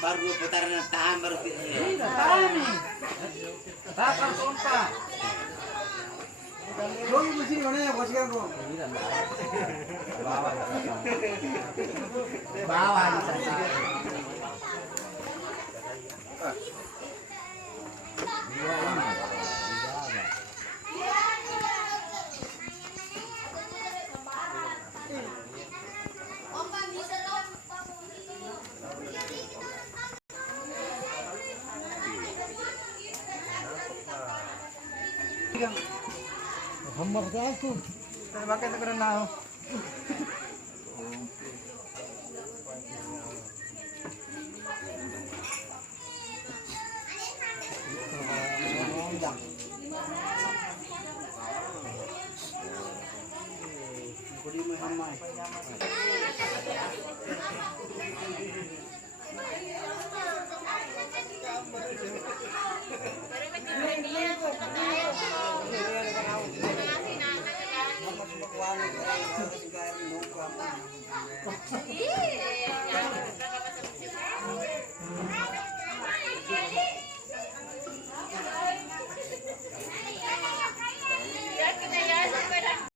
baru putaran ng tahan baru Tahan eh. Karton pa. Doon mo sino na yan, bosikan ko. Bawa na sa Hambar sa ako. Bakit ako na ako? Kuli mo hamay.